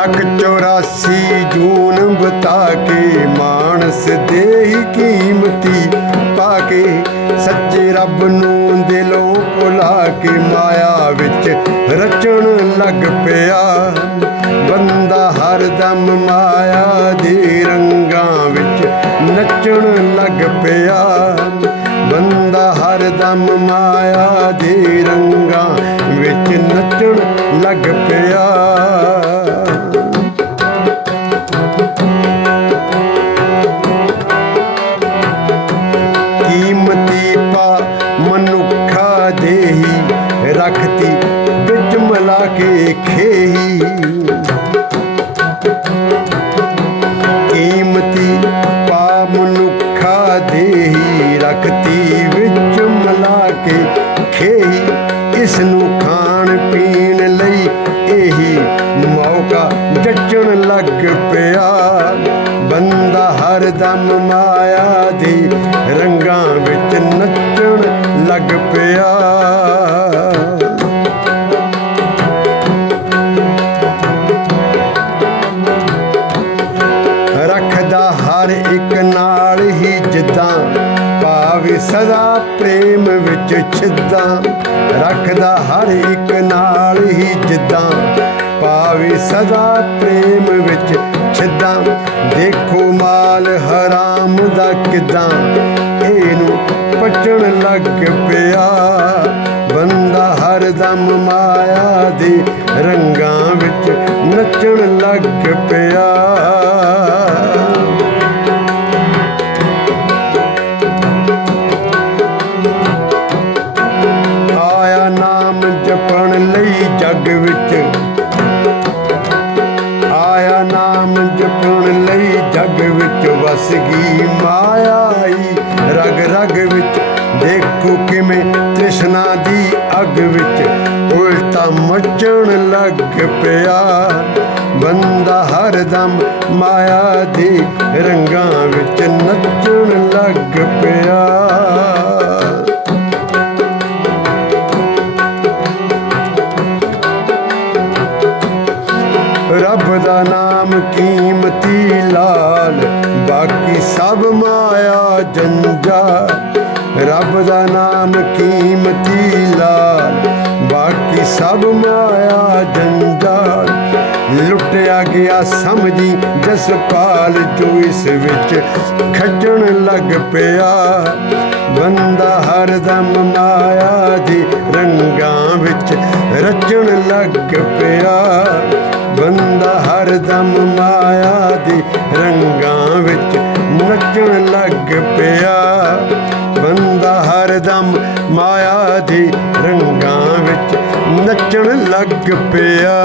ਲੱਖ 84 ਜੂਨ ਬਤਾ ਕੇ ਮਾਨਸ ਦੇਹੀ ਕੀਮਤੀ ਪਾ ਕੇ ਸੱਚੇ ਰੱਬ ਨੂੰ ਦਿਲੋਂ ਭੁਲਾ ਕੇ ਮਾਇਆ ਵਿੱਚ ਰਚਣ ਲੱਗ ਪਿਆ। ਬੰਦਾ ਹਰਦਮ ਮਾਇਆ ਦੇ ਰੰਗਾਂ ਵਿੱਚ ਨੱਚਣ ਲੱਗ ਪਿਆ। ਬੰਦਾ ਹਰਦਮ ਮਾਇਆ ਦੇ ਰੰਗਾਂ ਵਿੱਚ ਨੱਚਣ ਲੱਗ ਪਿਆ। ਕੇ ਖੇਹੀ ਕੀਮਤੀ ਪਾ ਮਨੁੱਖਾ ਦੇਹੀ ਰੱਖਤੀ ਵਿੱਚ ਮਿਲਾ ਕੇ ਖੇਹੀ। ਇਸ ਨੂੰ ਖਾਣ ਪੀਣ ਲਈ ਇਹੀ ਮੌਕਾ ਜੱਚਣ ਲੱਗ ਪਿਆ। ਬੰਦਾ ਹਰਦਮ ਮਾਇਆ ਭਾਵੇਂ ਸਦਾ ਪ੍ਰੇਮ ਵਿੱਚ ਛਿੱਦਾਂ, ਰੱਖਦਾ ਹਰ ਇੱਕ ਨਾਲ ਹੀ ਜਿੱਦਾਂ। ਭਾਵੇਂ ਸਦਾ ਪ੍ਰੇਮ ਵਿੱਚ ਛਿੱਦਾਂ, ਦੇਖੋ ਮਾਲ ਹਰਾਮ ਦਾ ਕਿਦਾਂ। ਇਹਨੂੰ ਪਚਣ ਲੱਗ ਪਿਆ, ਬੰਦਾ ਹਰਦਮ ਮਾਇਆ ਦੇ ਰੰਗਾਂ ਵਿੱਚ ਨੱਚਣ ਲੱਗ ਪਿਆ। ਰਗ ਵਿੱਚ। ਦੇਖੋ ਕਿਵੇਂ ਤ੍ਰਿਸ਼ਨਾ ਦੀ ਅੱਗ ਵਿੱਚ। ਉਲਟਾ ਮੱਚਣ ਲੱਗ ਪਿਆ। ਬੰਦਾ ਹਰਦਮ ਮਾਇਆ ਦੇ ਰੰਗਾਂ ਵਿੱਚ ਨੱਚਣ ਲੱਗ ਪਿਆ। ਨਾਮ ਕੀਮਤੀ ਲਾਲ, ਬਾਕੀ ਸਭ ਮਾਇਆ ਜੰਜਾ। ਰੱਬ ਦਾ ਨਾਮ ਕੀਮਤੀ ਲਾਲ, ਬਾਕੀ ਸਭ ਮਾਇਆ ਜੰਜਾਲ ਲੁੱਟਿਆ ਗਿਆ ਸਮਝੀ ਜਸਪਾਲ ਜੋ ਇਸ ਵਿੱਚ ਖੱਜਣ ਲੱਗ ਪਿਆ। ਬੰਦਾ ਹਰਦਮ ਮਾਇਆ ਦੇ ਰੰਗਾਂ ਵਿੱਚ ਰਚਣ ਲੱਗ ਪਿਆ। ਰੰਗਾਂ ਵਿੱਚ ਨੱਚਣ ਲੱਗ ਪਿਆ। ਬੰਦਾ ਹਰਦਮ ਮਾਇਆ ਦੀ ਰੰਗਾਂ ਵਿੱਚ ਨੱਚਣ ਲੱਗ ਪਿਆ।